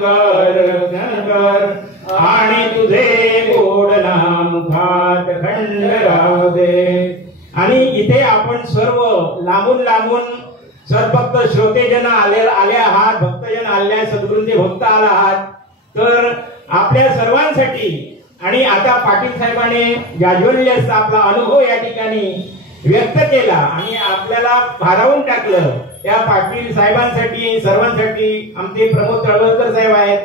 कल्याण कर आणि तुझे गोड नाम मुखात खंड राहू दे. आणि इथे आपण सर्व लांबून लांबून सद्भक्त श्रोतेजन आले आहात, भक्तजन आले, सद्गुरूंचे भक्त आला आहात. तर आपल्या सर्वांसाठी आणि आता पाटील साहेबांनी जाज्वल्य असा आपला अनुभव या ठिकाणी व्यक्त केला आणि आपल्याला भारावून टाकलं. त्या पाटील साहेबांसाठी सर्वांसाठी आमचे प्रमोद तळवलकर साहेब आहेत,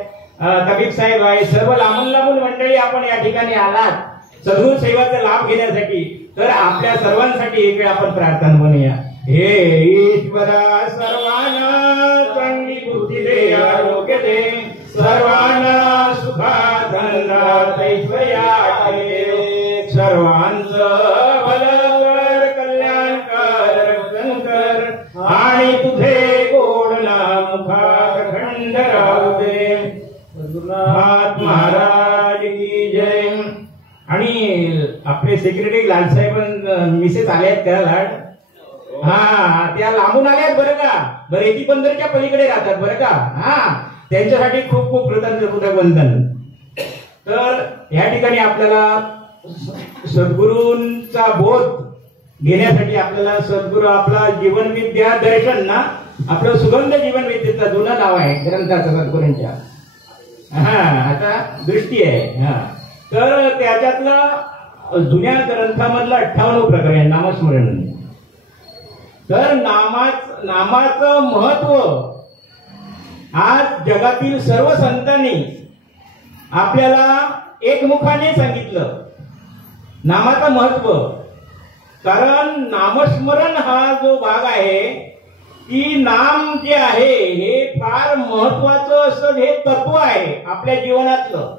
तबीब साहेब आहेत, सर्व लांबून लांबून मंडळी आपण या ठिकाणी आलात सद्गुरू सेवाचा लाभ घेण्यासाठी. तर आपल्या सर्वांसाठी एक वेळ आपण प्रार्थना म्हणूया. हे ईश्वरा सर्वांना चांगली बुद्धी दे, आरोग्य दे, सर्वांना सुखात धनात ऐश्वर्यात दे, सर्वांचं भलं कर, कल्याण कर, रक्षण कर आणि तुझे गोड नाम मुखात खंड राहू दे. रघुनाथ महाराज की जय. आणि आपले सेक्रेटरी लालसाहेब मिसेस आले आहेत त्या लाड, हा त्या लांबून आल्यात बरं का, बरं एटी बंदरच्या पलीकडे राहतात बरं का. हा त्यांच्यासाठी खूप खूप कृतज्ञ वंदन. तर या ठिकाणी आपल्याला सद्गुरूंचा बोध घेण्यासाठी आपल्याला सद्गुरू आपला जीवन विद्या दर्शन ना, आपलं सुगंध जीवन विद्येचं जुनं नाव आहे ग्रंथाचं सद्गुरूंच्या. हा आता दृष्टी आहे. हा तर त्याच्यातलं जुन्या ग्रंथामधलं 58 प्रकरण आहे नामस्मरण. तर नामाचं महत्व आज जगातील सर्व संतांनी आपल्याला एकमुखाने सांगितलं नामाचं महत्व. कारण नामस्मरण हा जो भाग आहे की नाम जे आहे हे फार महत्वाचं असं हे तत्व आहे आपल्या जीवनातलं.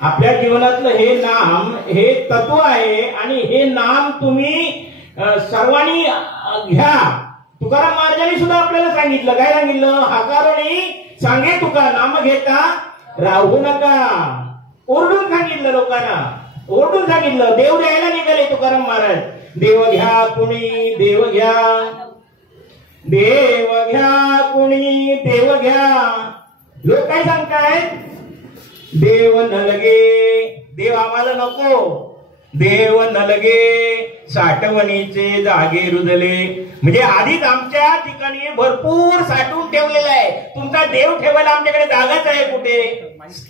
आपल्या जीवनातलं हे नाम हे तत्व आहे आणि हे नाम तुम्ही सर्वांनी घ्या. तुकाराम महाराजांनी सुद्धा आपल्याला सांगितलं, काय सांगितलं, हाकारोनी सांगे तुका नाम घेता राहू नका. ओरडून सांगितलं लोकांना, ओरडून सांगितलं. देव द्यायला निघाले तुकाराम महाराज. देव घ्या कुणी देव घ्या, देव घ्या कुणी देव घ्या. लोक काय सांगतायत, देव न लगे, देव आम्हाला नको, देव न लगे साठवणीचे जागे रुजले. म्हणजे आधीच आमच्या ठिकाणी भरपूर साठवून ठेवलेलं आहे, तुमचा देव ठेवायला आमच्याकडे जागाच आहे कुठे.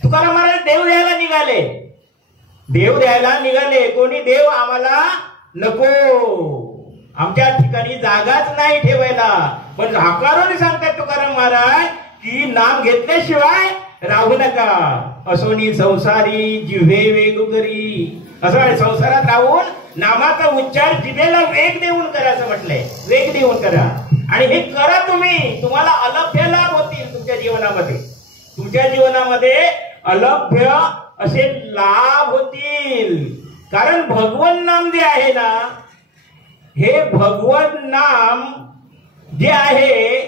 तुकाराम महाराज देव द्यायला निघाले, देव द्यायला निघाले. कोणी देव आम्हाला नको, आमच्या ठिकाणी जागाच नाही ठेवायला. पण हाकारोनी सांगतात तुकाराम महाराज की नाम घेतल्याशिवाय राहू नका. असोनी संसारी जिव्हे वेगुगरी. असं संसारात राहून नामाचा उच्चार जिभेला वेग देऊन करा असं म्हटलंय, वेग देऊन करा. आणि हे करा तुम्ही, तुम्हाला अलभ्य लाभ होतील तुमच्या जीवनामध्ये. तुमच्या जीवनामध्ये अलभ्य असे लाभ होतील. कारण भगवन नाम जे आहे ना, हे भगवन नाम जे आहे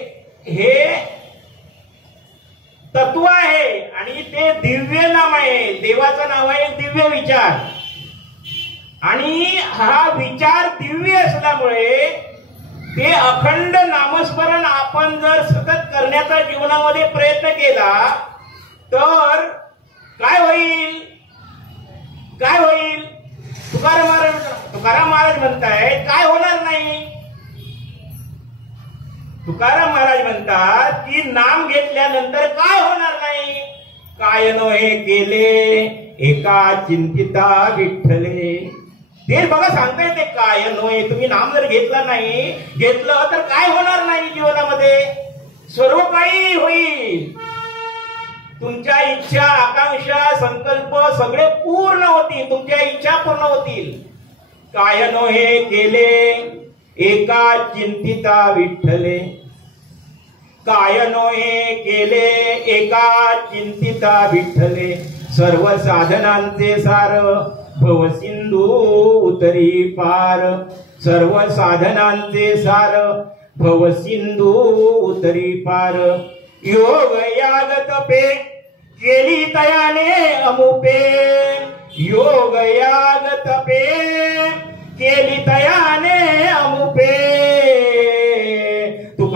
हे तत्व आहे आणि ते दिव्य नाम आहे. देवाचं नाव आहे दिव्य विचार. आणि हा विचार दिव्य असल्यामुळे ते अखंड नामस्मरण आपण जर सतत करण्याचा जीवनामध्ये प्रयत्न केला तर काय होईल, काय होईल. तुकाराम महाराज म्हणतायत काय होणार नाही. तुकाराम महाराज म्हणतात की नाम घेतल्यानंतर काय होणार नाही. काय नोहे केले एका चिंतिता विठ्ठले. ते बघा सांगताय ते काय नोहे. तुम्ही नाम जर घेतला नाही, घेतलं तर काय होणार नाही जीवनामध्ये, सर्व काही होईल. तुमच्या इच्छा आकांक्षा संकल्प सगळे पूर्ण होतील, तुमच्या इच्छा पूर्ण होतील. काय नोहे केले एका चिंतिता विठ्ठले. काय नोहे केले एका चिंतिता विठ्ठले. सर्व साधनांचे सार भव सिंधू उतरी पार. सर्व साधनांचे सार भव सिंधू उतरी पार. योग याग तपे केली तयाने अमुपे. योग याग तपे केली तयाने अमुपे.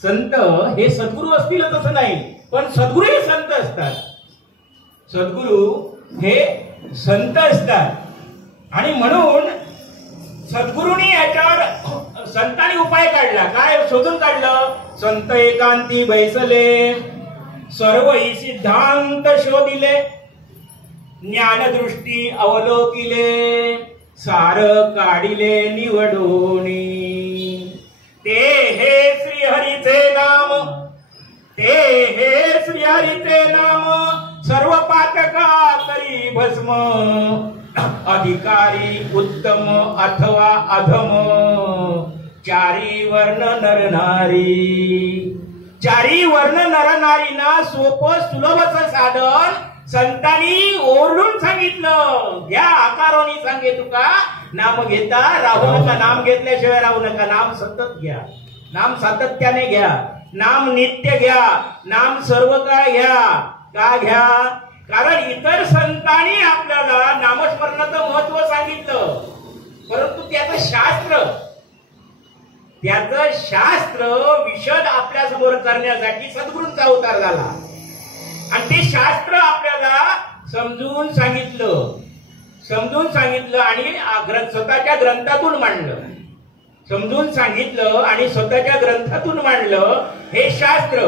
संत हे सद्गुरू असतीलच असं नाही, पण सद्गुरू हे संत असतात. सद्गुरू हे संत असतात. आणि म्हणून सद्गुरूंनी याच्यावर संतांनी उपाय काढला. काय शोधून काढलं? संत एकांती बैसले, सर्व ही सिद्धांत शोधिले, ज्ञानदृष्टी अवलोकिले, सार काढिले निवडोनी. ते हे श्रीहरीचे नाम, ते हे श्रीहरीचे नाम, सर्व पातका करी भस्म, अधिकारी उत्तम अथवा अधम, चारी वर्ण नर नारी. चारी वर्ण नर नारीना सोपं सुलभ असं साधन संतांनी ओरडून सांगितलं. घ्या आकारोनी सांगे तुका, नाम घेता राहू नका. नाम घेतल्याशिवाय राहू नका. नाम सतत घ्या, नाम सातत्याने घ्या, नाम नित्य घ्या, नाम सर्व काळ घ्या. का घ्या? कारण इतर संतांनी आपल्याला नामस्मरणाचं महत्व सांगितलं, परंतु त्याचं शास्त्र विशद आपल्या समोर करण्यासाठी सद्गुरूंचा अवतार झाला. आणि ते शास्त्र आपल्याला समजून सांगितलं आणि स्वतःच्या ग्रंथातून मांडलं. समजून सांगितलं आणि स्वतःच्या ग्रंथातून मांडलं हे शास्त्र.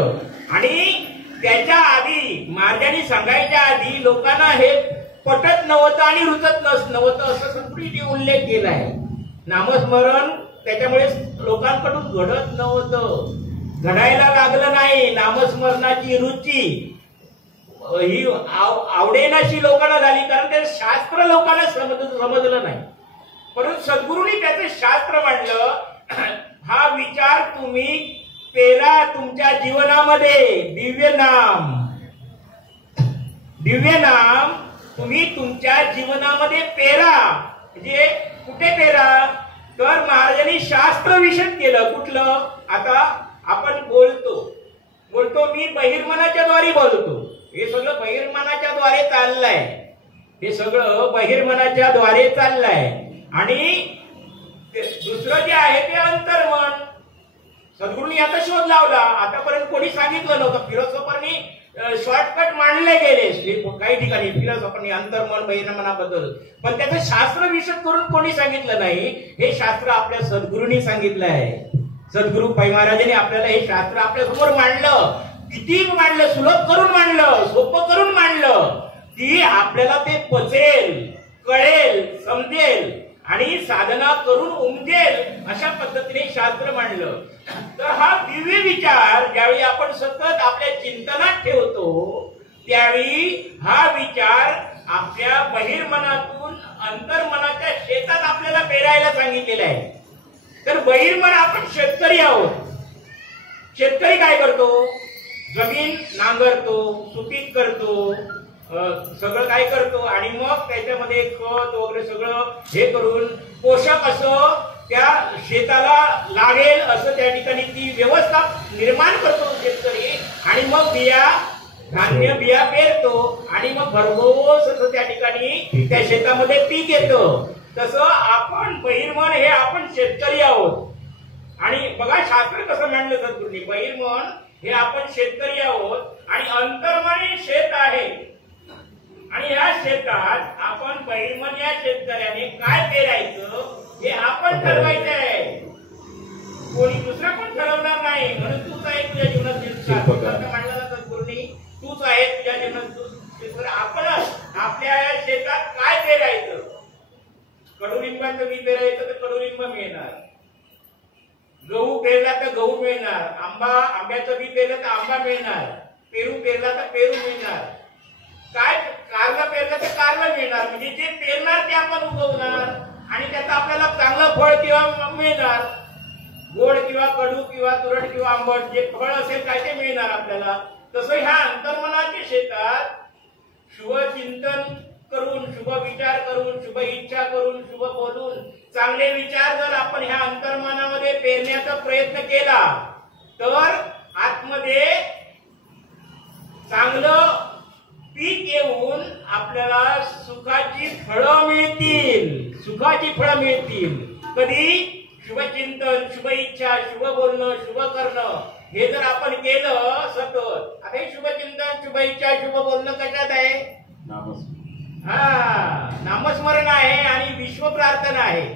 आणि त्याच्या आधी मार्गाने सांगायच्या आधी लोकांना हे पटत नव्हतं आणि रुचत नव्हतं असं सद्गुरूंनी उल्लेख केलाय. नामस्मरण त्याच्यामुळे लोकांकडून घडत नव्हतं, घडायला लागलं नाही. नामस्मरणाची रुची ही आवडेनाशी लोकांना झाली, कारण ते शास्त्र लोकांना समजलं नाही. परंतु सद्गुरूंनी त्याचं शास्त्र मांडलं. हा विचार तुम्ही पेरा तुमच्या जीवनामध्ये. दिव्य नाम तुम्ही तुमच्या जीवनामध्ये पेरा. म्हणजे कुठे पेरा? तर महाराजांनी शास्त्र विशद केलं. कुठलं? आता आपण बोलतो मी बहिर्मनाच्या द्वारे बोलतो. हे सगळं बहिर्मनाच्या द्वारे चाललंय. हे सगळं बहिर्मनाच्या द्वारे चाललंय. आणि दुसरं जे आहे ते अंतर्मन. सद्गुरूंनी आता शोध लावला. आतापर्यंत कोणी सांगितलं नव्हतं. फिलॉसॉफरनी शॉर्टकट मांडले गेले काही ठिकाणी फिलॉसॉफरनी अंतर्मन बहिर्मनाबद्दल, पण त्याचं शास्त्र विशद करून कोणी सांगितलं नाही. हे शास्त्र आपल्या सद्गुरूंनी सांगितलं आहे. सद्गुरू पै महाराजांनी आपल्याला हे शास्त्र आपल्या समोर मांडलं. किती मांडलं? सुलभ करून मांडलं, सोपं करून मांडलं की आपल्याला ते पचेल, कळेल, समजेल आणि साधना करून उमजेल अशा पद्धतीने शास्त्र मांडलं. तर हा दिव्य विचार ज्यावेळी आपण सतत आपल्या चिंतनात ठेवतो त्यावेळी हा विचार आपल्या बहिर्मनातून अंतर्मनाच्या शेतात आपल्याला पेरायला सांगितलेला आहे. तर बहिर्मन आपण शेतकरी आहोत. शेतकरी काय करतो? जमीन नांगरतो, सुपीक करतो, सगळं काय करतो आणि मग त्याच्यामध्ये खत वगैरे सगळं हे करून पोषक असं त्या शेताला लागेल असं त्या ठिकाणी ती व्यवस्था निर्माण करतो शेतकरी. आणि मग धान्य बिया पेरतो आणि मग भरघोस असं त्या ठिकाणी त्या शेतामध्ये पीक येतं. तसं आपण बहिर्मन हे आपण शेतकरी आहोत. आणि बघा शास्त्र कसं मांडलं सद्गुरूंनी. बहिर्मन हे आपण शेतकरी आहोत आणि अंतर्मन हे शेत आहे. आणि या शेतात आपण बहिर्मन या शेतकऱ्याने काय पेरायचं हे आपण ठरवायचं आहे. कोणी दुसरा कोण ठरवणार नाही. म्हणून तूच आहे तुझ्या जीवनात मांडला सद्गुरूंनी. तूच आहे तुझ्या जीवनात. आपणच आपल्या शेतात काय पेरायचं. कडुलिंबाचं बी पेरायचं तर कडुलिंब मिळणार. गहू पेरला तर गहू मिळणार. आंब्याचं बी पेरलं तर आंबा मिळणार. पेरू पेरला तर पेरू मिळणार. काय कारला पेरलं तर कारला मिळणार. म्हणजे जे पेरणार ते आपण उगवणार आणि त्याचं आपल्याला चांगलं फळ किंवा मिळणार. गोड किंवा कडू किंवा तुरट किंवा आंबट जे फळ असेल काय ते मिळणार आपल्याला. तसं ह्या अंतर्मनाच्या शेतात शुभ चिंतन करून, शुभ विचार करून, शुभ इच्छा करून, शुभ बोलून चांगले विचार जर आपण ह्या अंतर्मनामध्ये पेरण्याचा प्रयत्न केला तर आतमध्ये चांगलं पीक येऊन आपल्याला सुखाची फळं मिळतील. सुखाची फळं मिळतील. कधी? शुभ चिंतन, शुभ इच्छा, शुभ बोलणं, शुभ करणं हे जर आपण केलं सतत, आता हे शुभचिंतन, शुभ इच्छा, शुभ बोलणं कशात आहे? नामस्मरण आहे आणि विश्व प्रार्थना आहे.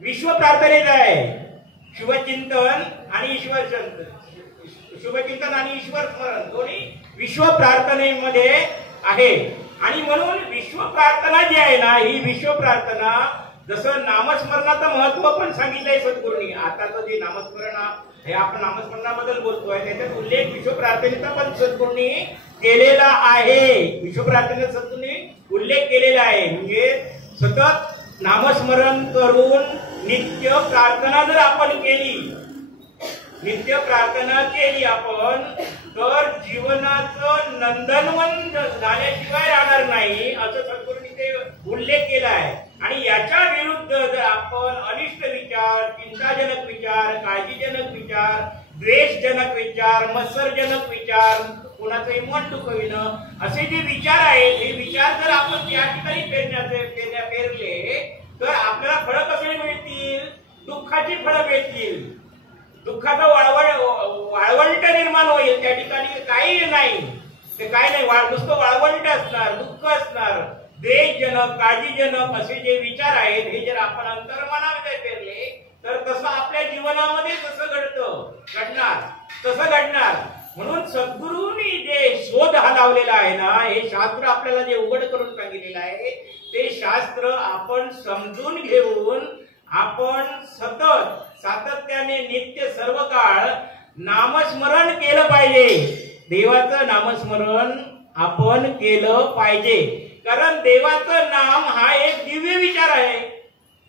विश्व प्रार्थनेत आहे शुभचिंतन आणि ईश्वर शुभचिंतन आणि ईश्वर स्मरण दोन्ही विश्व प्रार्थनेमध्ये आहे. आणि म्हणून विश्व प्रार्थना जी आहे ना, ही विश्व प्रार्थना, जसं नामस्मरणाचं महत्व पण सांगितलंय सद्गुरूंनी. आताचं जे नामस्मरण हे आपण नामस्मरणाबद्दल बोलतोय, त्याच्यात उल्लेख विश्व प्रार्थनेचा पण सद्गुरूंनी केलेला आहे. विश्व प्रार्थनेचा सद्गुरूंनी उल्लेख केलेला आहे. म्हणजे सतत नामस्मरण करून नित्य प्रार्थना जर आपण केली, नित्य प्रार्थना केली आपण, तर जीवनाचं नंदनवन झाल्याशिवाय राहणार नाही, असं सद्गुरूंनी ते उल्लेख केला आहे. आणि याच्या विरुद्ध जर आपण अनिष्ट विचार, चिंताजनक विचार, काळजीजनक विचार, द्वेषजनक विचार, मत्सरजनक विचार, कोणाचंही मन दुखविणं, असे जे विचार आहेत, हे विचार जर आपण त्या ठिकाणी पेरले, तर आपल्याला फळं कसे मिळतील? दुःखाची फळं मिळतील. दुःखाचं वाळवंट निर्माण होईल. त्या ठिकाणी काही नाही, ते काही नाही, नुसतं वाळवंट असणार, दुःख असणार. द्वेषजनक, काळजीजनक असे जे विचार आहेत, हे जर आपण अंतर्मनामध्ये पेरले, तर तसं आपल्या जीवनामध्ये घडणार. म्हणून सद्गुरूंनी जे शोध हा लावलेला आहे ना, हे शास्त्र आपल्याला जे उघड करून सांगितलेलं आहे, ते शास्त्र आपण समजून घेऊन आपण सतत सातत्याने नित्य सर्व काळ नामस्मरण केलं पाहिजे. देवाचं नामस्मरण आपण केलं पाहिजे. कारण देवाचं नाम हा एक दिव्य विचार आहे.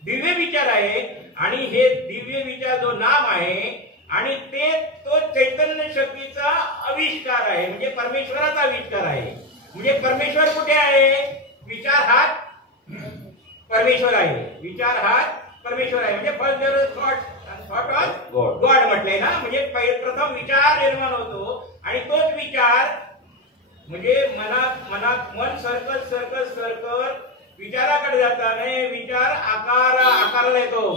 दिव्य विचार आहे. आणि हे दिव्य विचार जो नाम आहे, आणि ते तो चैतन्य शक्तीचा आविष्कार आहे. म्हणजे परमेश्वराचा आविष्कार आहे. म्हणजे परमेश्वर कुठे आहे? विचार हाच परमेश्वर आहे. विचार हाच परमेश्वर आहे. म्हणजे फर्स्ट थॉट ऑफ गॉड म्हटलंय ना. म्हणजे प्रथम विचार निर्माण होतो, आणि तोच विचार म्हणजे मनात मन सरकत विचाराकडे जाताना विचार आकाराला येतो.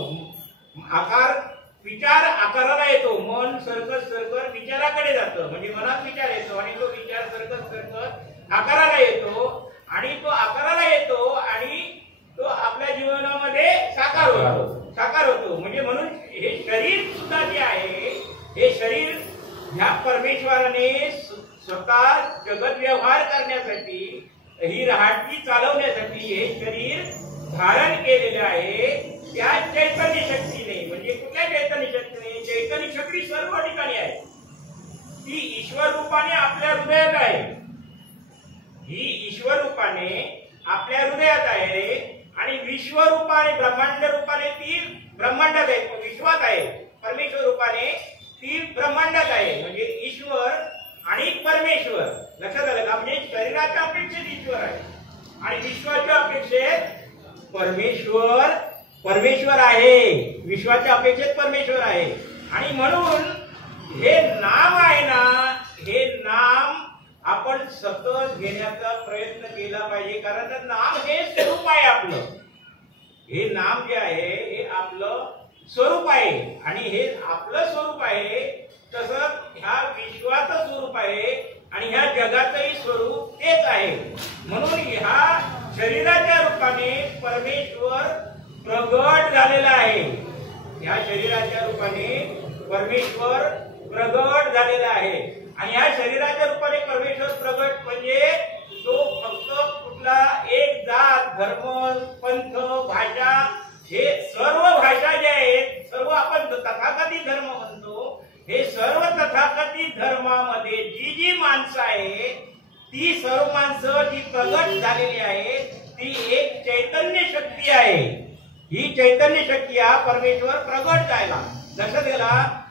विचार आकाराला येतो. मन सरकत विचाराकडे जातं. म्हणजे मनात विचार येतो, आणि तो विचार सरकत आकाराला येतो, आणि तो आकाराला येतो, आणि तो आपल्या जीवनामध्ये साकार होतो. म्हणजे म्हणून हे शरीर सुद्धा जे आहे, हे शरीर ह्या परमेश्वराने स्वतः जगत व्यवहार करण्यासाठी, ही राहटी चालवण्यासाठी हे शरीर धारण केलेले आहे. त्या चैतन्य शक्तीने, म्हणजे कुठल्या चैतन्य शक्तीने? चैतन्य शक्ती सर्व ठिकाणी आहे. ती ईश्वर रूपाने आपल्या हृदयात आहे. ही ईश्वर रूपाने आपल्या हृदयात आहे, आणि विश्व रूपाने, ब्रह्मांड रूपाने ती ब्रह्मांडात आहे, विश्वात आहे. परमेश्वर रूपाने ती ब्रह्मांडात आहे. म्हणजे ईश्वर आणि परमेश्वर, लक्षात आलं का? म्हणजे शरीराच्या अपेक्षेत ईश्वर आहे, आणि विश्वाच्या अपेक्षेत परमेश्वर आहे. विश्वाच्या अपेक्षेत परमेश्वर आहे. आणि म्हणून हे नाम आहे ना, हे नाम आपण सतत घेण्याचा प्रयत्न केला पाहिजे. कारण नाम हे स्वरूप आहे आपलं. हे नाम जे आहे, हे आपलं स्वरूप आहे. आणि हे आपलं स्वरूप आहे, तसंच ह्या विश्वाचं स्वरूप आहे, आणि ह्या जगाचंही स्वरूप तेच आहे. म्हणून ह्या शरीराच्या रूपाने परमेश्वर प्रगट झालेला आहे. ह्या शरीराच्या रूपाने परमेश्वर प्रगट झालेला आहे. आणि ह्या शरीराच्या रूपाने परमेश्वर प्रगट म्हणजे तो फक्त कुठला एक जात, धर्म, पंथ, भाषा, हे सर्व भाषा जे आहेत, सर्व आपण तथाकथित धर्म म्हणतो, हे सर्व तथाकथित धर्मामध्ये जी माणसं आहे, ती सर्व माणसं जी प्रगट झालेली आहे, ती एक चैतन्य शक्ती आहे. ही चैतन्य शक्ती हा परमेश्वर प्रगट झाला, लक्षात गेला.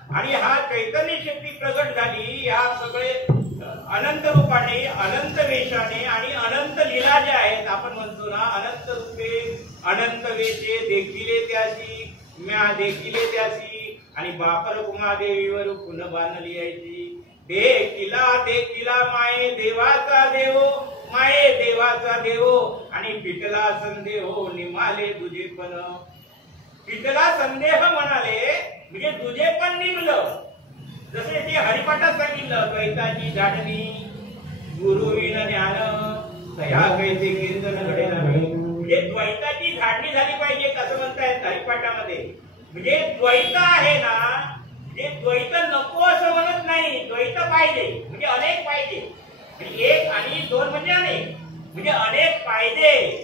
आणि हा चैतन्य शक्ती प्रगट झाली, या सगळे अनंत रूपाने, अनंत वेशाने, आणि अनंत लीला ज्या आहेत, आपण म्हणतो ना, अनंत रूपे अनंत वेशे देखिले त्यासी, म्या देखिले त्यासी, आणि बापर कुमादेवीवर पुन्हा बांधली यायची. देखिला माये देवाचा देव, माये देवाचा देव, आणि पिटला संदेह निमाले तुझे पण. पिटला संदेह म्हणाले, म्हणजे तुझे पण निमलं. जसे ते हरिपाठात सांगितलं, द्वैताची झाडणी गुरुविन ज्ञान तया कैसे कीर्तन घडेल. म्हणजे द्वैताची झाडणी झाली पाहिजे कसं म्हणतायत हरिपाठामध्ये. म्हणजे द्वैत आहे ना, म्हणजे द्वैत नको असं म्हणत नाही, द्वैत पाहिजे म्हणजे अनेक पाहिजे. म्हणजे एक आणि दोन म्हणजे अनेक, म्हणजे अनेक पाहिजे.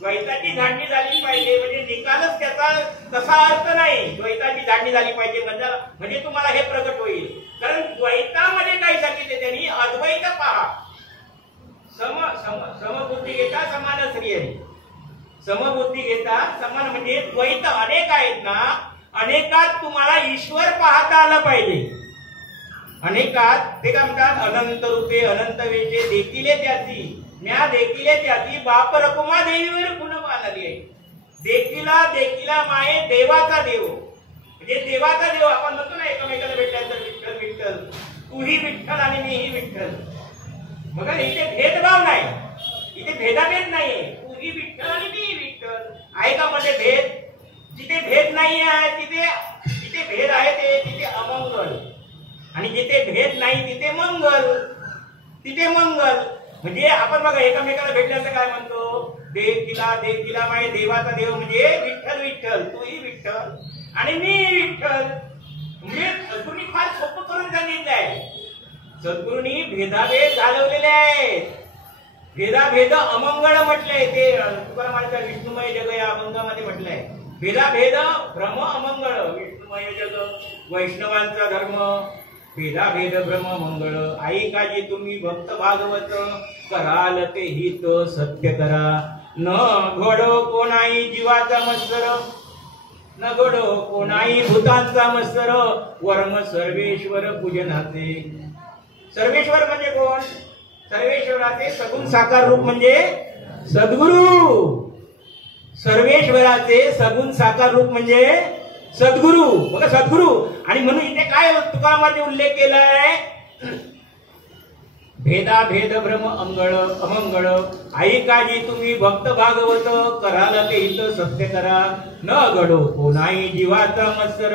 द्वैताची झाडणी झाली पाहिजे म्हणजे निकालच त्याचा तसा अर्थ नाही. द्वैताची झाडणी झाली पाहिजे म्हणजे तुम्हाला हे प्रगट होईल. कारण द्वैतामध्ये काय सांगितले त्यांनी, अद्वैत पहा, समबुद्धी घेता समान श्री हरी. समबुद्धी घेता समान म्हणजे द्वैत अनेक आहेत ना, अनेकात तुम्हाला ईश्वर पाहता आला पाहिजे. अनेकात ते काय म्हणतात, अनंत रूपे अनंत वेचे देखिले त्याची म्या देखिले त्याची बाप रकुमा देवीवर गुण मानली आहे. देखिला देखिला माये देवाचा देव, म्हणजे देवाचा देव आपण म्हणतो ना एकमेकाला भेटल्यानंतर विठ्ठल विठ्ठल, तूही विठ्ठल आणि मीही विठ्ठल. बघा इथे भेदभाव नाही, इथे भेदाभेद नाहीये. तूही विठ्ठल आणि मीही विठ्ठल आहे का मध्ये भेद? जिथे भेद नाही आहे तिथे भेद आहे ते तिथे अमंगल, आणि जिथे भेद नाही तिथे मंगल, तिथे मंगल. म्हणजे आपण बघा एकमेकाला भेटल्याचं काय म्हणतो, देखिला देखिला माये देवाचा देव, म्हणजे विठ्ठल विठ्ठल, तूही विठ्ठल आणि मी विठ्ठल. म्हणजे सद्गुरूंनी फार सोपं करून सांगितलं आहे. सद्गुरूंनी भेदाभेद घालवलेले आहेत. भेदाभेद अमंगळ म्हटलंय ते तुकारामांच्या विष्णुमय जग या अभंगामध्ये म्हटलंय. भेदाभेद भ्रम अमंगळ, विष्णुमय जग वैष्णवांचा धर्म, भेदाभेद भ्रम मंगळ. ऐकाजी तुम्ही भक्त भागवत, कराल ते हित सत्य करा. न घडो कोणाही जीवाचा मत्सर, न घडो कोणाही भूतांचा मत्सर. वर्म सर्वेश्वर पूजनाचे. सर्वेश्वर म्हणजे कोण? सर्वेश्वराचे सगुण साकार रूप म्हणजे सद्गुरु. सर्वेश्वराचे सगुण साकार रूप म्हणजे सद्गुरु. बघा सद्गुरु. आणि म्हणून इथे काय तुकारामांनी उल्लेख केलाय, भेदा भेद भ्रम अंगळ अमंगळ. ऐकाजी तुम्ही भक्त भागवत, कराल ते हित सत्य करा. न घडो कोणाही जीवाचा मत्सर.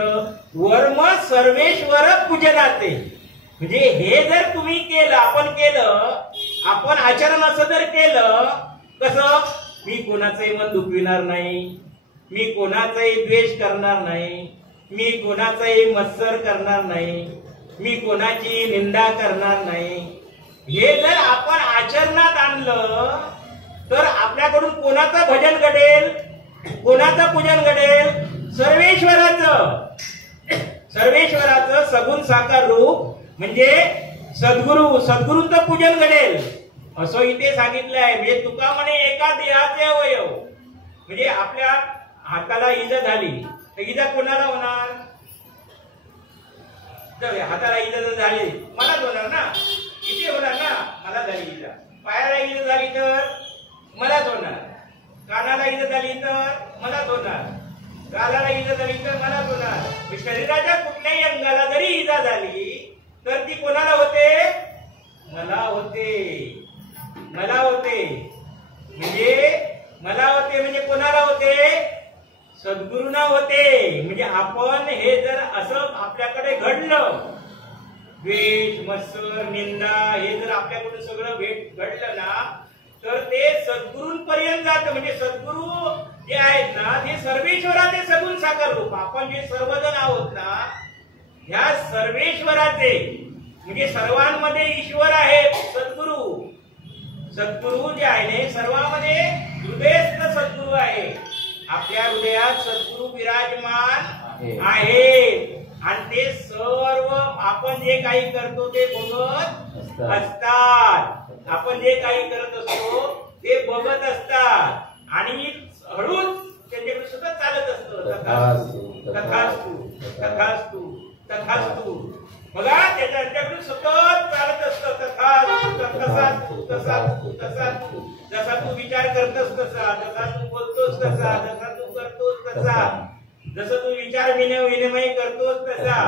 वर्म सर्वेश्वर पूजनाचे. म्हणजे हे जर तुम्ही केलं, आपण केलं, आपण आचरण असं जर केलं, कसं, मी कोणाचंही मन दुखविणार नाही, मी कोणाचाही द्वेष करणार नाही, मी कोणाचाही मत्सर करणार नाही, मी कोणाची निंदा करणार नाही. हे जर आपण आचरणात आणलं तर आपल्याकडून कोणाचं भजन घडेल, कोणाचं पूजन घडेल? सर्वेश्वराचं. सर्वेश्वराचं सगुण साकार रूप म्हणजे सद्गुरु, सद्गुरूंचं पूजन घडेल असं इथे सांगितलं आहे. म्हणजे तुका म्हणे एका देहाचे अवयव, म्हणजे आपल्या हाताला इजा झाली तर इजा कोणाला होणार? हाताला इजा जर झाली मलाच होणार ना, इथे होणार ना, मला झाली इजा. पायाला इजा झाली तर मलाच होणार, कानाला इजा झाली तर मलाच होणार, गालाला इजा झाली तर मलाच होणार. शरीराच्या कुठल्याही अंगाला जरी इजा झाली तर ती कोणाला होते? मला होते. मला होते म्हणजे मला होते म्हणजे कोणाला होते? सद्गुरूंना होते. म्हणजे आपण हे जर असं आपल्याकडे घडलं, द्वेष मत्सर निंदा हे जर आपल्याकडून सगळं घडलं ना, तर ते सद्गुरूंपर्यंत जातं. म्हणजे सद्गुरू जे आहेत ना ते सर्वेश्वराचे सगुण साकार रूप. आपण जे सर्वजण आहोत ना, ह्या सर्वेश्वराचे म्हणजे सर्वांमध्ये ईश्वर आहे सद्गुरू. सद्गुरू जे आहे सर्वांमध्ये हृदयस्थ सद्गुरू आहे. आपल्या हृदयात सद्गुरू विराजमान आहे आणि ते सर्व आपण जे काही करतो ते बघत असतात. आपण जे काही करत असतो ते बघत असतात आणि हळूच त्यांच्याकडे सतत चालत असतं. तथास्तु तथास्तु तथास्तु. बघा त्यांच्याकडून सतत चालत असतं. तथास्तु तथास्तु तथास्तु. जसा तू विचार करतोस तसा, जसा तू बोलतोस तसा, जसा तू करतोस तसा, जसं तू विचार विनिमय करतोस तसा.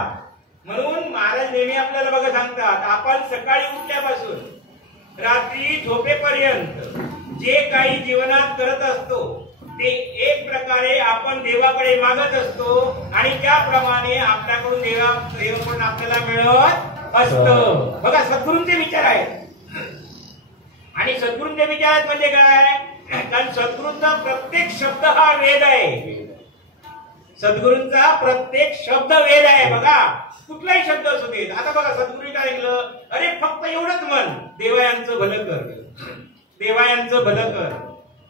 म्हणून महाराज नेहमी आपल्याला बघा सांगतात, आपण सकाळी उठल्यापासून रात्री झोपेपर्यंत जे काही जीवनात करत असतो ते एक प्रकारे आपण देवाकडे मागत असतो आणि त्याप्रमाणे आपल्याकडून देवाकडून आपल्याला मिळत असतं. बघा सद्गुरूंचे विचार आहेत आणि सद्गुरूंचे विचार आहेत म्हणजे काय, कारण सद्गुरूंचा प्रत्येक शब्द हा वेद आहे. सद्गुरूंचा प्रत्येक शब्द वेद आहे. बघा कुठलाही शब्द असू देत. आता बघा सद्गुरूंनी काय ऐकलं, अरे फक्त एवढंच म्हण, देवायांचं भलं कर, देवायांचं भलं कर,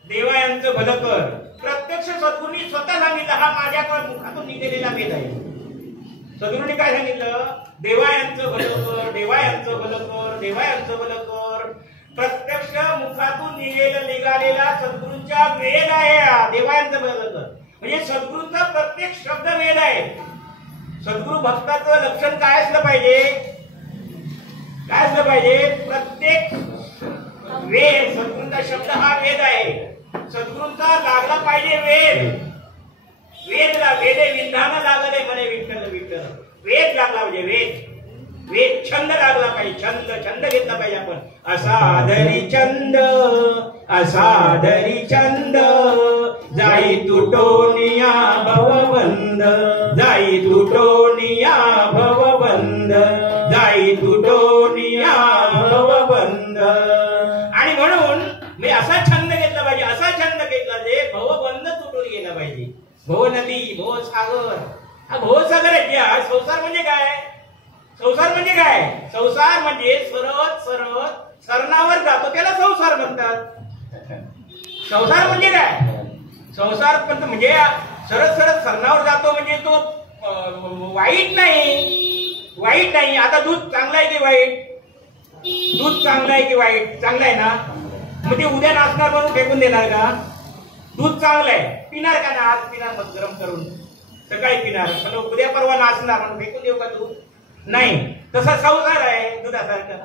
देवायांचं भलं कर. प्रत्यक्ष सद्गुरूंनी स्वतः सांगितलं, हा माझ्या मुखातून निघालेला वेद आहे. सद्गुरूंनी काय सांगितलं, देवायांचं भलं कर, देवायांचं भलं कर, देवायांचं भलं कर. प्रत्यक्ष मुखातून निघालेला सद्गुरूंचा वेद आहे देवायांचं भलं कर. म्हणजे सद्गुरूंचा प्रत्येक शब्द वेद आहे. सद्गुरू भक्ताचं लक्षण काय असलं पाहिजे, काय असलं पाहिजे, प्रत्येक वेद. सद्गुरूंचा शब्द हा वेद आहे. सद्गुरूंचा लागला पाहिजे वेद. वेदला वेदे विंधाना लागले म्हणे विठ्ठल विठ्ठल. वेद लागला म्हणजे वेद. वेद छंद लागला पाहिजे. छंद छंद घेतला पाहिजे आपण. असादरी छंद, असादरी छंद, जाई तुटोनिया भवबंध, जाई तुटोनिया भवबंध, जाई तुटोनिया भवबंध. आणि म्हणून मी असा छंद घेतला पाहिजे, असा छंद घेतला जे भवबंध तुटून गेला पाहिजे. भव नदी, भव सागर. हा भवसागर आहे. हा संसार म्हणजे काय, संसार म्हणजे काय, संसार म्हणजे सरत सरत सरणावर जातो त्याला संसार म्हणतात. संसार म्हणजे काय, संसार म्हणजे सरत सरत सरणावर जातो म्हणजे तो वाईट नाही, वाईट नाही. आता दूध चांगलं आहे की वाईट, दूध चांगलं आहे की वाईट, चांगलं आहे ना. मग ते उद्या नाचणार म्हणून फेकून देणार का, दूध चांगलं आहे पिणार का ना, आज पिणार मग गरम करून सकाळी पिणार, पण उद्या परवा नाचणार म्हणून फेकून देऊ का दूध, नाही. तसा संसार आहे दुधासारखा,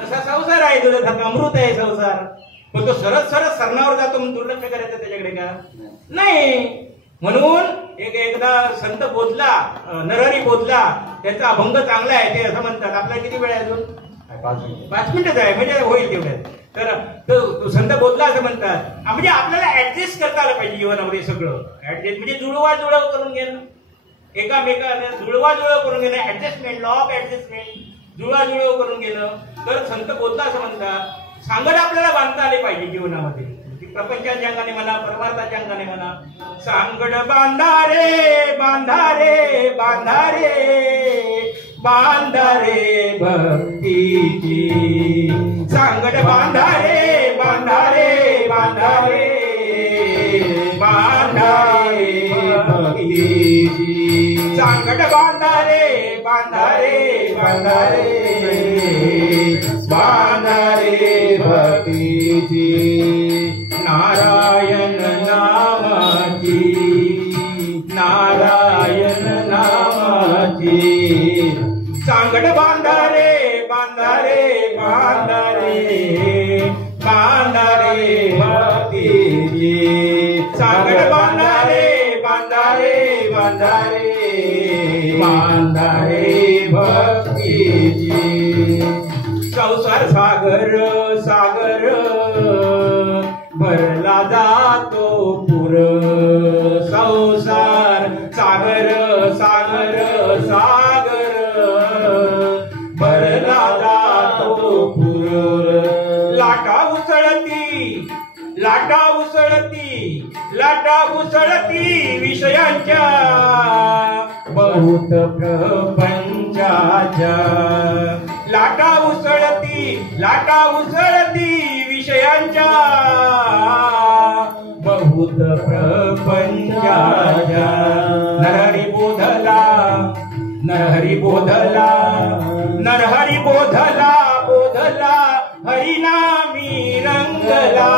तसा संसार आहे दुधासारखा, अमृत आहे संसार. पण तो सरत सरत सरणावर जातो म्हणून दुर्लक्ष करायचं त्याच्याकडे का, नाही. म्हणून एकदा संत बोधला, नरहरी बोधला, त्याचा अभंग चांगला आहे ते असं म्हणतात. आपल्याला किती वेळ आहे अजून, 5 मिनिटच आहे म्हणजे होईल तेवढ्यात. तर तो संत बोधला असं म्हणतात, म्हणजे आपल्याला ऍडजस्ट करता आलं पाहिजे जीवनामध्ये सगळं. ऍडजस्ट म्हणजे जुळवाजुळव करून घेणं, एकामेकाने जुळवाजुळव करून घेणं, ऍडजस्टमेंट, लॉ ऑफ ऍडजस्टमेंट, जुळवाजुळव करून घेणं. तर संत बोधला असं म्हणतात, सांगड आपल्याला बांधता आले पाहिजे जीवनामध्ये, प्रपंचाच्या अंगाने म्हणा, परमार्थाच्या अंगाने म्हणा. सांगड बांधा रे, बांधा रे, बांधा रे, बांधा रे भक्तीची. सांगड बांधा रे, बांधा रे, बांधा रे, बांधा रे भक्तीची. सांगड बांधा रे, बांधा रे, बांधा रे, बांधा रे भक्तीची. नारायण नामाची, नारायण नामाची. सांगड बांधा रे, बांधा रे, बांधा रे, बांधा रे भक्तीची. सांगड बांधा रे, बांधा रे, बांधा रे, बांधा रे भक्तीची. संसार सागर सागर भरला जातो पुर. संसार सागर सागर सागर भरला जातो पुर. लाटा उसळती, लाटा उसळती, लाटा उसळती विषयांच्या बहुत प्रपंचाच्या. लाटा उसळती, लाटा उसळती विषयांच्या बहुत प्रपंचाच्या. नरहरी बोधला, नरहरी बोधला, नरहरी बोधला, बोधला हरिनामी रंगला.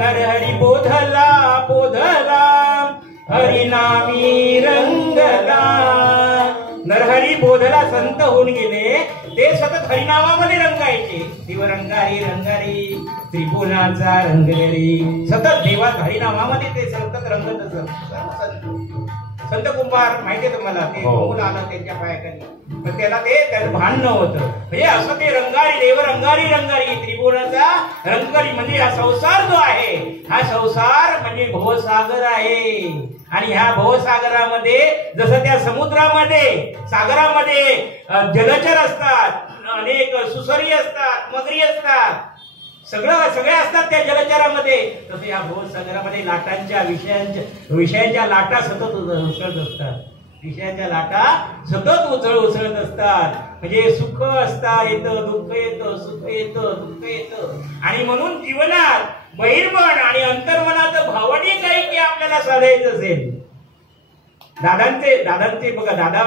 नरहरी बोधला, बोधला हरिनामी रंगला. नरहरी बोधला संत होऊन गेले, ते सतत हरिनामामध्ये रंगायचे. देव रंगारी रंगारी त्रिभुवनाचा रंगरी. सतत देवा हरिनामामध्ये ते सतत रंगत असत. संत कुंभार माहितीये तुम्हाला, ते मूल आलं त्यांच्या पायाखाली, पण त्याला त्याचं भान नव्हतं. म्हणजे असं ते रंगारी देव रंगारी रंगारी त्रिभुवनाचा रंगारी, म्हणजे हा संसार जो आहे, हा संसार म्हणजे भवसागर आहे. आणि ह्या भवसागरामध्ये जसं त्या समुद्रामध्ये सागरामध्ये जलचर असतात, अनेक सुसरी असतात, मगरी असतात, सगळे असतात त्या जलचरामध्ये, तसे या भवसागरामध्ये लाटांच्या विषयांच्या लाटा सतत उसळत असतात. विषयांच्या लाटा सतत उसळत असतात. म्हणजे सुख असता येतं, दुःख येतं, सुख येतं, दुःख येतं. आणि म्हणून जीवनात बहिर्मन आणि अंतर्मनाचं भावनिक ऐक्य आपल्याला साधायचं असेल, दादांचे बघा, दादा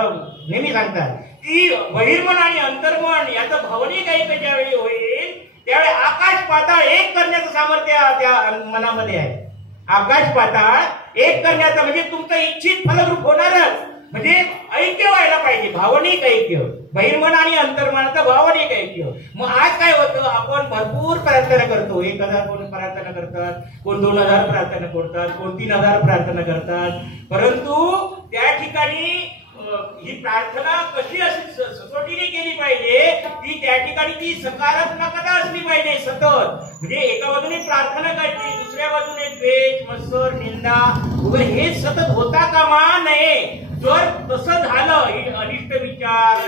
नेहमी सांगतात की बहिर्मन आणि अंतर्मन याचं भावनिक ऐक्य ज्यावेळी होईल त्यावेळी आकाश पाताळ एक करण्याचं सामर्थ्य त्या मनामध्ये आहे. आकाश पाताळ एक करण्याचं म्हणजे तुमचं इच्छित फलरूप होणारच. म्हणजे ऐक्य व्हायला पाहिजे, भावनिक ऐक्य, बहिर्मन आणि अंतर्मनाचं भावनिक ऐक्य. मग आज काय होतं, आपण भरपूर प्रार्थना करतो. 1000 कोण प्रार्थना करतात, कोण 2000 प्रार्थना करतात, कोण 3000 प्रार्थना करतात. परंतु त्या ठिकाणी ही प्रार्थना कशी अशी सचोटीने केली पाहिजे की त्या ठिकाणी ती सकारात्मकता असली पाहिजे सतत. म्हणजे एका बाजूने प्रार्थना करायची, दुसऱ्या बाजूने द्वेष, मत्सर, निंदा वगैरे हे सतत होता कामा नये. जर तसं झालं, अनिष्ट विचार,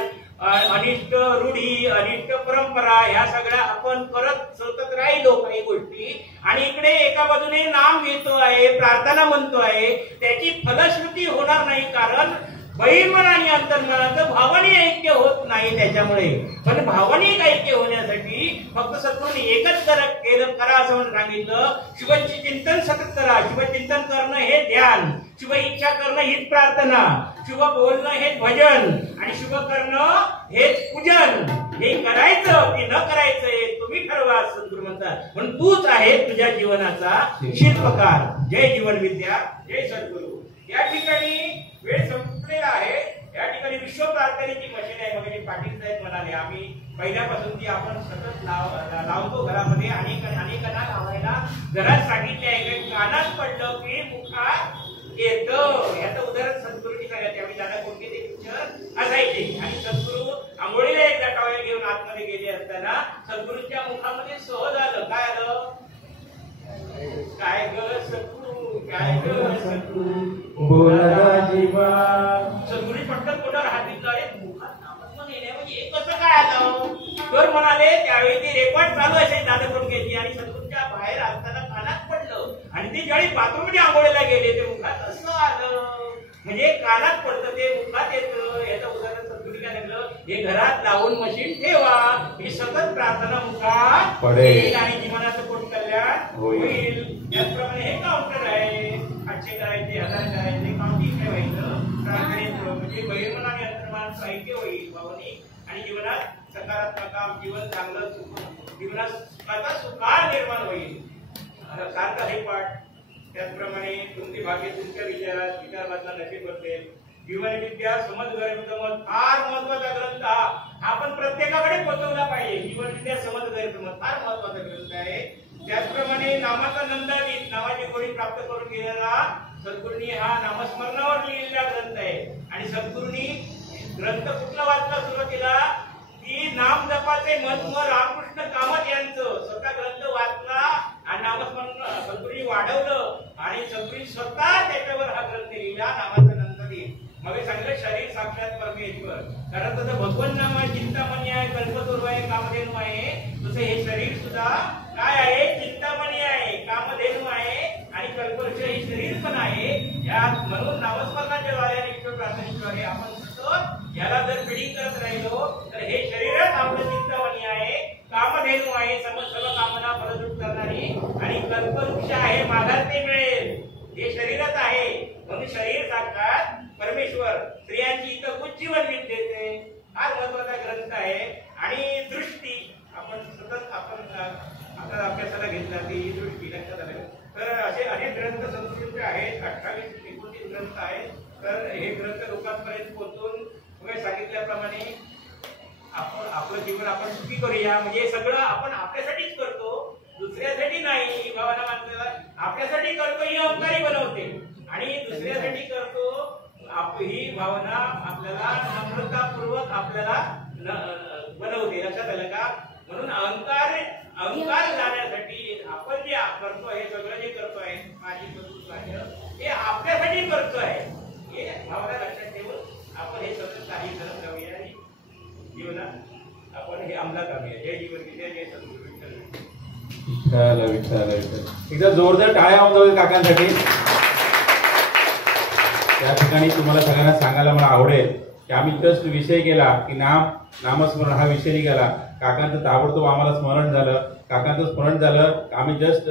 अनिष्ट रूढी, अनिष्ट परंपरा ह्या सगळ्या आपण करत सतत राहिलो काही गोष्टी, आणि इकडे एका बाजूने नाम घेतो आहे, प्रार्थना म्हणतो आहे, त्याची फलश्रुती होणार नाही. कारण बहिर्मन आणि अंतर्मनाचं भावनिक ऐक्य होत नाही त्याच्यामुळे. पण भावनिक ऐक्य होण्यासाठी फक्त सद्गुरूंनी एकच करा असं म्हणून सांगितलं, शुभचिंतन सतत करा. शुभचिंतन करणं हे ध्यान, शुभ इच्छा करणं हीच प्रार्थना, शुभ बोलणं हेच भजन, आणि शुभ करणं हेच पूजन. हे करायचं की न करायचं हे तुम्ही ठरवा सद्गुरू म्हणतात. पण तूच आहे तुझ्या जीवनाचा शिल्पकार. जय जीवन विद्या, जय सद्गुरू. या ठिकाणी वेळ संपलेला आहे. या ठिकाणी विश्व प्रार्थनेची मशीन आहे. मग पाटील साहेब म्हणाले, आम्ही पहिल्यापासून ती आपण सतत लावतो घरामध्ये, अनेकांना लावायला घरात सांगितले आहे. कानात पडलं की मुखात येतं. याचं उदाहरण सद्गुरूंनी सांगितलं. त्यावेळी दादा कोणते ते पिक्चर असायचे, आणि सद्गुरू आंघोळीला एक टावेल घेऊन आतमध्ये गेले असताना सद्गुरूंच्या मुखामध्ये सहज आलं. काय आलं? काय ग सद्गुरू, काय ग सद्गुरू बोला जीवा. सद्गुरू पटकन कोणावर हात दिला, अरे मुखात नामस्मरण येण्यामध्ये हे कसं काय आलं? तर म्हणाले, त्यावेळी ती रेकॉर्ड चालू असेल दादा कोणत्याची, आणि सद्गुरूच्या बाहेर असताना कानात पडलं, आणि ते ज्यावेळी बाथरूममध्ये आंघोळीला गेले ते मुखात असं आलं. म्हणजे कानात पडतं ते मुखात येतं. याचं उदाहरण सद्गुरू काय लागलं, हे घरात लावून मशीन ठेवा, ही सतत प्रार्थना मुखात पडेल आणि जीवनाचं पोट कल्याण होईल. त्याचप्रमाणे हे काउंटर आहे, 800 करायचे, 1000 करायचे, काउंटिंग ठेवायचं प्रार्थनेचं. म्हणजे बहिर्मन आणि अंतर्मनाचं ऐक्य होईल भावनिक, आणि जीवनात सकारात्मक जीवन चांगलं, जीवनात सुखाचा सुकाळ निर्माण होईल. सारखं हे पाठ. त्याचप्रमाणे तुमचे भाग्य तुमच्या विचार बदला नशीब बदलेल. जीवनविद्या समज गैरसमज फार महत्वाचा ग्रंथ हा आपण प्रत्येकाकडे पोहोचवला पाहिजे. जीवनविद्या समज गैरसमज फार महत्वाचा ग्रंथ आहे. त्याचप्रमाणे नामाचा नंदादीप नावाची गोडी प्राप्त करून घेण्याला सद्गुरूंनी हा नामस्मरणावर लिहिलेला ग्रंथ आहे. आणि सद्गुरूंनी ग्रंथ कुठला वाचला सुरुवातीला की नाम जपाचे महत्व रामकृष्ण कामत यांचं स्वतः ग्रंथ वाचला आणि नामस्मरण सद्गुरूंनी वाढवलं, आणि सद्गुरूंनी स्वतः त्याच्यावर हा ग्रंथ लिहिला नामाचा नंदादीप. मग सांगितलं शरीर साक्षात परमेश्वर. कारण तसं भगवन नाम आहे, चिंतामणी आहे, कल्पतरू आहे, कामधेनू आहे, तसं हे शरीर सुद्धा काय आहे, चिंतामणी आहे, कामधेनू आहे, आणि कल्पवृक्ष हे शरीर पण आहे. यात म्हणून नामस्मरणाच्या द्वारे आणि ईश्वर प्रार्थनेद्वारे आपण सतत याला जर फिडिंग करत राहिलो तर हे शरीरच आपलं चिंतामणी आहे, कामधेनू आहे, सर्व कामना फलद्रूप करणारी, आणि कल्पवृक्ष आहे, माघार ते मिळेल. हे शरीरच आहे. म्हणून शरीर साक्षात परमेश्वर. स्त्रियांची इथं उज्जीवन विद्येचे फार महत्वाचा ग्रंथ आहे. आणि दृष्टी आपण सतत आता अभ्यासाला घेतला ती दृष्टी लक्षात आलं. तर असे अनेक ग्रंथ संस्कृतचे आहेत, 28-29 ग्रंथ आहेत. तर हे ग्रंथ लोकांपर्यंत पोहोचून सांगितल्याप्रमाणे आपण आपलं जीवन आपण सुखी करूया. म्हणजे सगळं आपण आपल्यासाठीच करतो, दुसऱ्यासाठी नाही. भावना मानते आपल्यासाठी करतो ही अहंकारी बनवते, आणि दुसऱ्यासाठी करतो नम्रतापूर्वक आपल्याला बनवते. लक्षात आलं का? म्हणून अहंकार जाण्यासाठी आपण जे करतोय, हे सगळं जे करतोय, माझी हे आपल्यासाठी करतोय, हे भावना लक्षात ठेवून आपण हे सगळं काही करत जाऊया आणि जीवनात आपण हे अंमलात आणूया. जय जीवन जय सद्गुरू विठ्ठल. एकदा जोरदार टाळ्या होऊन जाऊ काकांसाठी. त्या ठिकाणी तुम्हाला सगळ्यांना सांगायला मला आवडेल की आम्ही जस्ट विषय केला की नामस्मरण हा विषय निघाला. काकांचं ताबडतोब आम्हाला स्मरण झालं. काकांचं स्मरण झालं. आम्ही जस्ट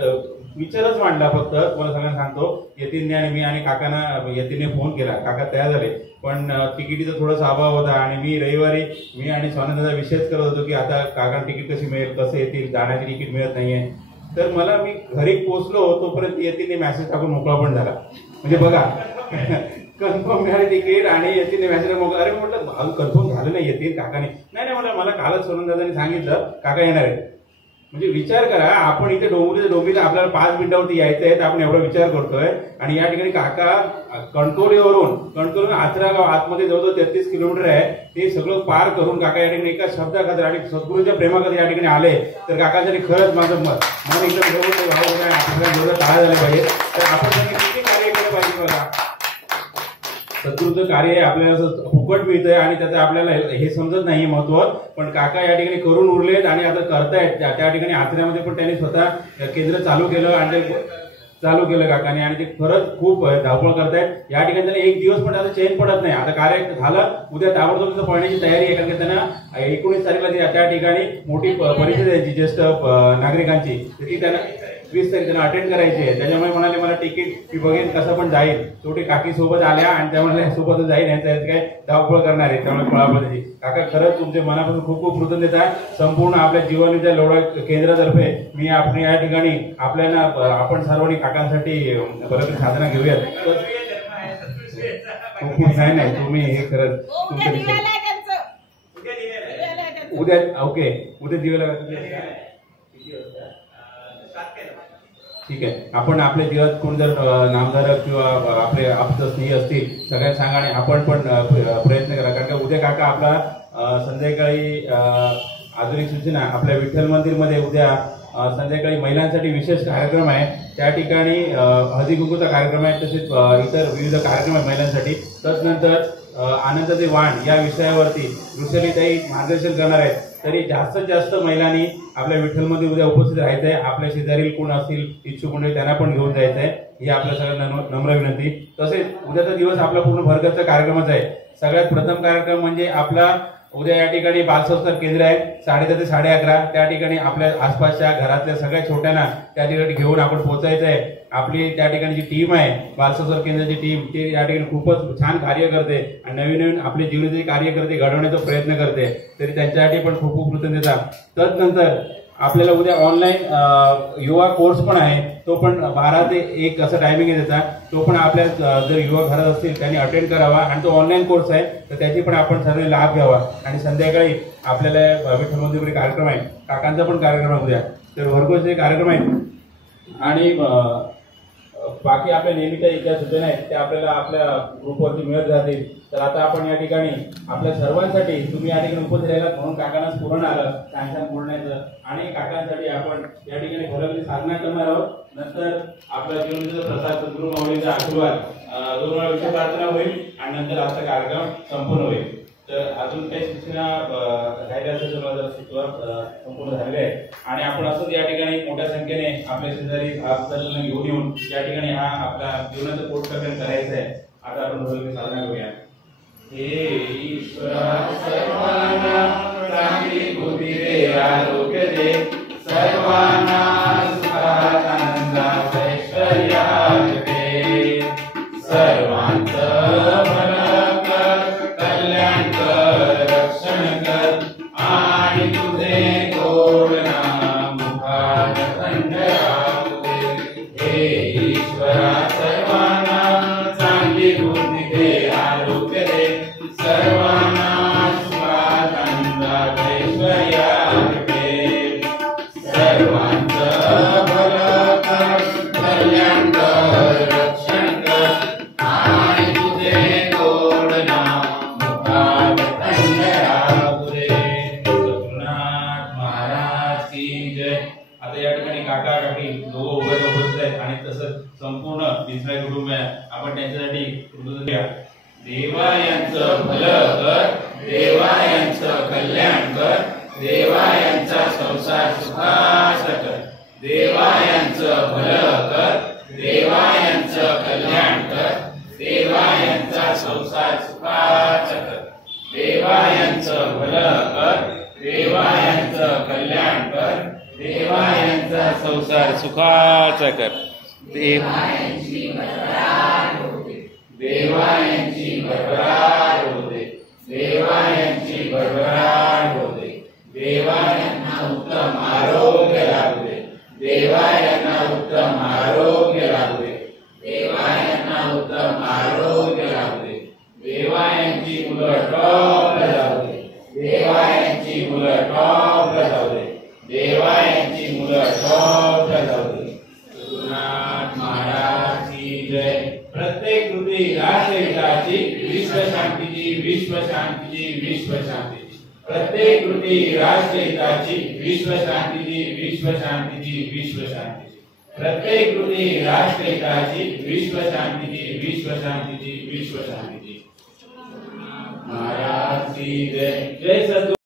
विचारच मांडला. फक्त तुम्हाला सगळ्यांना सांगतो, यतीनने आणि मी आणि काकांना यतीनने फोन केला. काका तयार झाले, पण तिकिटीचा थोडासा अभाव होता आणि मी रविवारी मी आणि स्वानंदाचा विषयच करत होतो की आता काकांना तिकीट कशी मिळेल, कसं येतील, जाण्याची तिकीट मिळत नाहीये. तर मला मी घरी पोहोचलो तोपर्यंत यतीनने मेसेज टाकून मोकळा पण झाला. म्हणजे बघा, कन्फर्म मिळाली तिकीट आणि यतीनने मेसेज मोकळा. अरे म्हटलं अजून कन्फर्म झालं नाही येतील काकाने. नाही मला कालच स्वानंदाने सांगितलं काका येणार आहे. म्हणजे विचार करा, आपण इथे डोंबिवलीला आपल्याला 5 मिनिटावरती यायचं आहे तर आपण एवढा विचार करतोय आणि या ठिकाणी काका कणकवलीवरून आचरागाव आतमध्ये जवळजवळ 33 किलोमीटर आहे. ते सगळं पार करून काका या ठिकाणी एका शब्दाखातर आणि सद्गुरूच्या प्रेमाखातर या ठिकाणी आले. तर काकासाठी खरंच माझं मन एकदम आपल्याला जेवढं टाळा झालं पाहिजे. तर आपण किती कार्य केलं पाहिजे बघा. सद्गुरूचं कार्य आपल्याला असं फुकट मिळतंय आणि त्याचं आपल्याला हे समजत नाही महत्व. पण काका या ठिकाणी करून उरलेत आणि आता करतायत. त्या ठिकाणी आचऱ्यामध्ये पण त्यांनी स्वतः केंद्र चालू केलं काकाने आणि ते खरंच खूप धावपळ करतायत. या ठिकाणी त्यांना एक दिवस पण आता चेन पडत नाही. आता कार्य झालं, उद्या ताबडतोब पळण्याची तयारी आहे. कारण की त्यांना 19 तारखेला त्या ठिकाणी मोठी परिषद आहे ज्येष्ठ नागरिकांची, ती त्यांना 20 तारीख त्यांना अटेंड करायची आहे. त्याच्यामुळे म्हणाले मला तिकीट मी बघेन कसं पण जाईल. शेवटी काकी सोबत आल्या आणि त्यामुळे सोबतच जाईल. यांच्या काय धावपळ करणार आहे, त्यामुळे पळापळ त्याची. काका खरंच तुमच्या मनापासून खूप खूप कृतज्ञता. संपूर्ण आपल्या जीवनाच्या लोढा केंद्रातर्फे मी आपण या ठिकाणी आपल्याला आपण सर्वांनी काकांसाठी बरोबर साधना घेऊयात. खूप छान आहे तुम्ही हे खरंच उद्या ओके उद्या दिवेला ठीक आहे. आपण आपल्या जीवात कोण जर नामधारक किंवा आपले आप्त स्नेही असतील सगळ्यांना सांगा आणि आपण पण प्रयत्न करा. कारण का उद्या काका आपला संध्याकाळी अजून एक सूचना, आपल्या विठ्ठल मंदिरमध्ये उद्या संध्याकाळी महिलांसाठी विशेष कार्यक्रम आहे. त्या ठिकाणी हळदी कुंकूचा कार्यक्रम आहे, तसेच इतर विविध कार्यक्रम आहे महिलांसाठी. तदनंतर आनंदाचे वाण या विषयावरती वृषालीताई मार्गदर्शन करणार आहेत. तरी जास्तीत जास्त महिलांनी आपल्या विठ्ठलमध्ये उद्या उपस्थित राहायचं आहे. आपल्या शेजारील कोण असतील इच्छुक मंडळी त्यांना पण घेऊन जायचं आहे, ही आपल्या सगळ्यांना नम्र विनंती. तसेच उद्याचा दिवस आपला पूर्ण भरगच्च कार्यक्रमच आहे. सगळ्यात प्रथम कार्यक्रम म्हणजे आपला उद्या या ठिकाणी बालसंस्कार केंद्र आहे 10:30 ते 11:30. त्या ठिकाणी आपल्या आसपासच्या घरातल्या सगळ्या छोट्यांना त्या ठिकाणी घेऊन आपण पोहोचायचं आहे. आपली त्या ठिकाणी जी टीम आहे बालसंस्कार केंद्राची टीम, ती या ठिकाणी खूपच छान कार्य करते आणि नवीन आपले जीवनाचे कार्य करते, घडवण्याचा प्रयत्न करते. तरी त्यांच्यासाठी पण खूप खूप कृतज्ञता. तदनंतर आपल्याला उद्या ऑनलाईन युवा कोर्स पण आहे, तो पण 12 ते 1 असं टायमिंग आहे त्याचा. तो पण आपल्या जर युवा घरात असतील त्यांनी अटेंड करावा आणि तो ऑनलाईन कोर्स आहे, तर त्याची पण आपण सर्व लाभ घ्यावा. आणि संध्याकाळी आपल्याला विठ्ठल मंदिरमध्ये कार्यक्रम आहे, काकांचा पण कार्यक्रम आहे उद्या, तर भरपूरचे कार्यक्रम आहेत. आणि बाकी आपल्या नेहमीच्या ज्या सूचना आहेत त्या आपल्याला आपल्या ग्रुपवरती मिळत राहतील. तर आता आपण या ठिकाणी आपल्या सर्वांसाठी तुम्ही या ठिकाणी उपस्थित राहिला म्हणून काकांना स्फुरण आलं छान बोलण्याचं आणि काकांसाठी आपण या ठिकाणी घरोघरी साधना करणार आहोत. नंतर आपल्या जीवनाचा प्रसाद सद्गुरू माऊलींचा आशीर्वाद 2 वेळा विषय प्रार्थना होईल आणि नंतर आजचा कार्यक्रम संपूर्ण होईल. तर अजून काही सूचना राहिल्या असेल तर माझा संपूर्ण झालेले आहे. आणि आपण असंच या ठिकाणी मोठ्या संख्येने आपल्या शेजारी आपल्याला घेऊन येऊन या ठिकाणी हा आपला जीवनाचं पोटकरण करायचं आहे. आता आपण घरोघरी साधना करूया. हे ईश्वरा सर्वांना चांगली बुद्धी दे, आरोग्य दे, सर्वांना सुखात आनंदात ऐश्वर्यात दे, सर्वांचं भलं कर, कल्याण कर, रक्षण कर आणि तुझे गोड नाम मुखात थंड राहू दे. हे ईश्वरा सर्वांना चांगली बुद्धी दे, आरोग्य दे, सर्वांना सुखात आनंदात ऐश्वर्यात दे, सर्वांचं भलं कर, कल्याण कर, रक्षण कर आणि तुझे गोड नाम मुखात दोघं उपस्थित आहेत आणि तसंच संपूर्ण दिसणारे कुटुंब आहे. आपण त्यांच्यासाठी कृतज्ञता. देवा यांचं भलं कर, देवा यांचं कल्याण कर, देवा यांचा संसार सुखाचा कर. देवा यांचं भलं कर, देवा यांचं कल्याण कर, देवा यांचा संसार सुखाचा कर. देवा यांचं भलं कर, देवा यांचं कल्याण कर, देवा यांचा संसार सुखाचा कर. देवा यांची भरभराट होते, देवा यांची भरभराट होते, देवा यांची भरभराट होते. देवा यांना उत्तम आरोग्य लाभू दे, देवा यांना उत्तम आरोग्य लाभू दे, देवा यांना उत्तम आरोग्य लाभू दे. देवा यांची मुलं टॉपला जाऊ दे, देवा यांची मुलं टॉपला जाऊ दे, देवा यांची मुलं टॉपला जाऊ दे. रघुनाथ महाराज की जय. प्रत्येक कृती राष्ट्रहिताची, विश्व शांतीची, विश्व शांतीची, विश्व शांतीची. प्रत्येक कृती राष्ट्रहिताची, विश्व शांतीची, विश्व शांतीची, विश्व शांतीची. प्रत्येक कृती राष्ट्रहिताची, विश्व शांतीची, विश्व शांतीची, विश्व शांतीची. महाराज की जय. जय सद्गुरु.